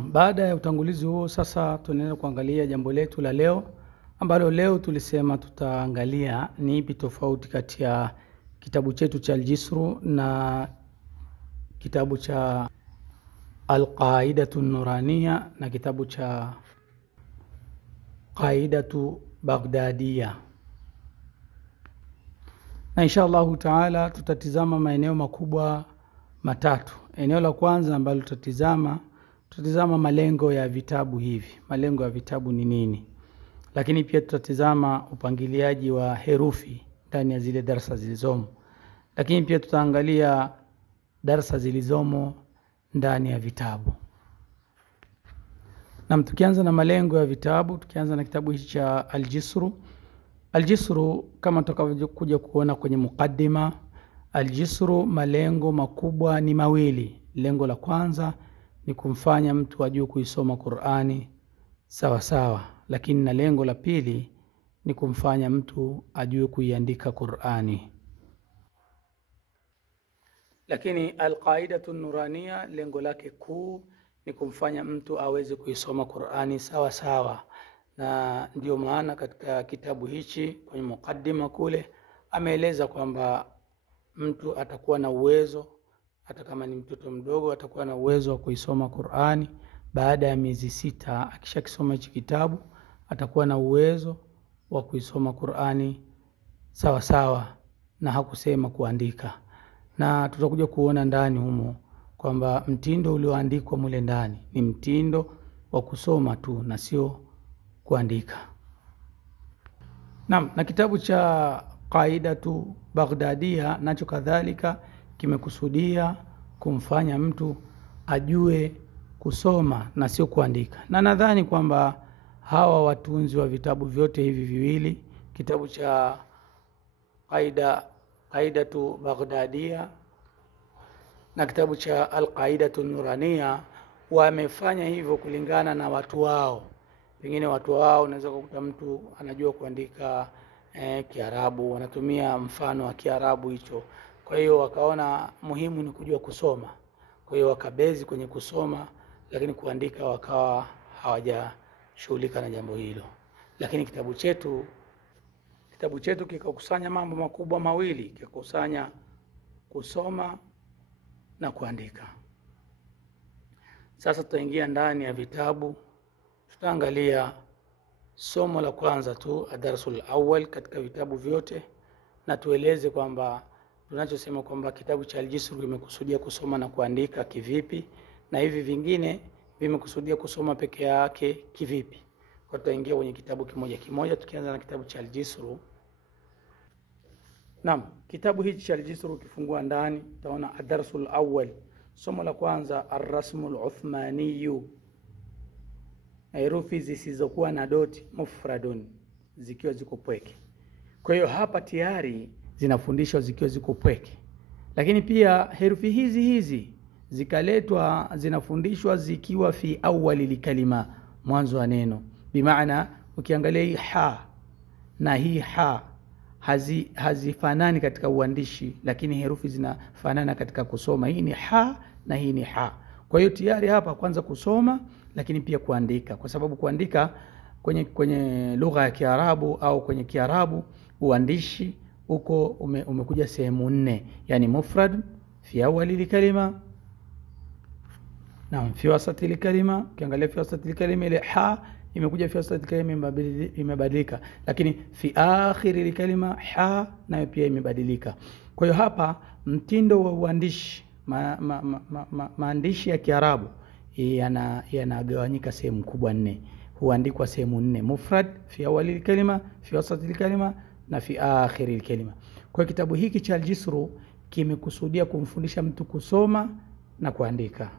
Baada ya utangulizi huo, sasa tunaenda kuangalia jambo letu la leo, ambalo leo tulisema tutaangalia ni ipi tofauti kati ya kitabu chetu cha Al-Jisru na kitabu cha Al-Qaidatu Nuraniya na kitabu cha Qaidatu Baghdadiya. Na insha Allahu taala tutatizama maeneo makubwa matatu. Eneo la kwanza ambalo tutatizama malengo ya vitabu hivi. Malengo ya vitabu ni nini? Lakini pia tutatizama upangiliaji wa herufi ndani ya zile darasa zilizomo. Lakini pia tutaangalia darasa zilizomo ndani ya vitabu. Na tukianza na malengo ya vitabu, tukianza na kitabu hichi cha Al-Jisru. Al-Jisru, kama tutakavyokuja kuona kwenye mukaddima, Al-Jisru malengo makubwa ni mawili. Lengo la kwanza ni kumfanya mtu ajue kuisoma Qur'ani sawa sawa, lakini na lengo la pili ni kumfanya mtu ajue kuiandika Qur'ani. Lakini Al-Qaidatu Nuraniya lengo lake kuu ni kumfanya mtu aweze kuisoma Qur'ani sawa sawa. Na ndio maana katika kitabu hichi kwenye mukaddima kule ameeleza kwamba mtu atakuwa na uwezo, hata kama ni mtoto mdogo atakuwa na uwezo wa kuisoma Qur'ani baada ya miezi 6. Akishakisoma hichi kitabu atakuwa na uwezo wa kuisoma Qur'ani sawa sawa, na hakusema kuandika. Na tutakuja kuona ndani humo kwamba mtindo ulioandikwa mule ndani ni mtindo wa kusoma tu na sio kuandika. Na kitabu cha Qaidatu Baghdadiya nacho kadhalika kimekusudia kumfanya mtu ajue kusoma na sio kuandika. Na nadhani kwamba hawa watunzi wa vitabu vyote hivi viwili, kitabu cha Qaidatu Baghdadiya na kitabu cha Al-Qaidatu Nuraniya, wamefanya hivyo kulingana na watu wao. Pengine watu wao unaweza kukuta mtu anajua kuandika Kiarabu, wanatumia mfano wa Kiarabu hicho. Kwa hiyo wakaona muhimu ni kujua kusoma. Kwa hiyo wakabezi kwenye kusoma, lakini kuandika wakawa hawajashughulika na jambo hilo. Lakini kitabu chetu kikakusanya mambo makubwa mawili, kikakusanya kusoma na kuandika. Sasa tutaingia ndani ya vitabu. Tutaangalia somo la kwanza tu, ad-darsul awwal katika vitabu vyote, na tueleze kwamba tunachosema kwamba kitabu cha Al-Jisru kimekusudia kusoma na kuandika kivipi, na hivi vingine vimekusudia kusoma peke yake kivipi. Kwa tutaingia kwenye kitabu kimoja kimoja, tukianza na kitabu cha Al-Jisru. Kitabu hichi cha Al-Jisru ukifungua ndani utaona ad-darsul awwal, somo la kwanza, ar-rasmul uthmaniyu, herufi zisizokuwa na doti, mufradun, zikiwa ziko pweke. Kwa hiyo hapa tayari zinafundishwa zikiwa ziko pweke. Lakini pia herufi hizi zikaletwa zinafundishwa zikiwa fi awwali likalima, mwanzo wa neno. Bimaana ukiangalia hii ha na hii ha hazifanani katika uandishi, lakini herufi zinafanana katika kusoma. Hii ni ha na hii ni ha. Kwa hiyo tayari hapa kwanza kusoma, lakini pia kuandika, kwa sababu kuandika kwenye lugha ya Kiarabu au kwenye Kiarabu uandishi uko umekuja sehemu 4, yani mufrad, fi awwali kalima, fi wasati kalima. Ukiangalia fi wasati kalima ile ha imekuja fi wasati kalima imebadilika, lakini fi akhiri kalima ha nayo pia imebadilika. Kwa hiyo hapa mtindo wa uandishi, maandishi ya Kiarabu yanagawanyika sehemu kubwa 4. Huandikwa sehemu 4: mufrad, fi awwali kalima, fi wasati kalima na fi akhiri kalima. Kwa kitabu hiki cha Al-Jisru kimekusudia kumfundisha mtu kusoma na kuandika.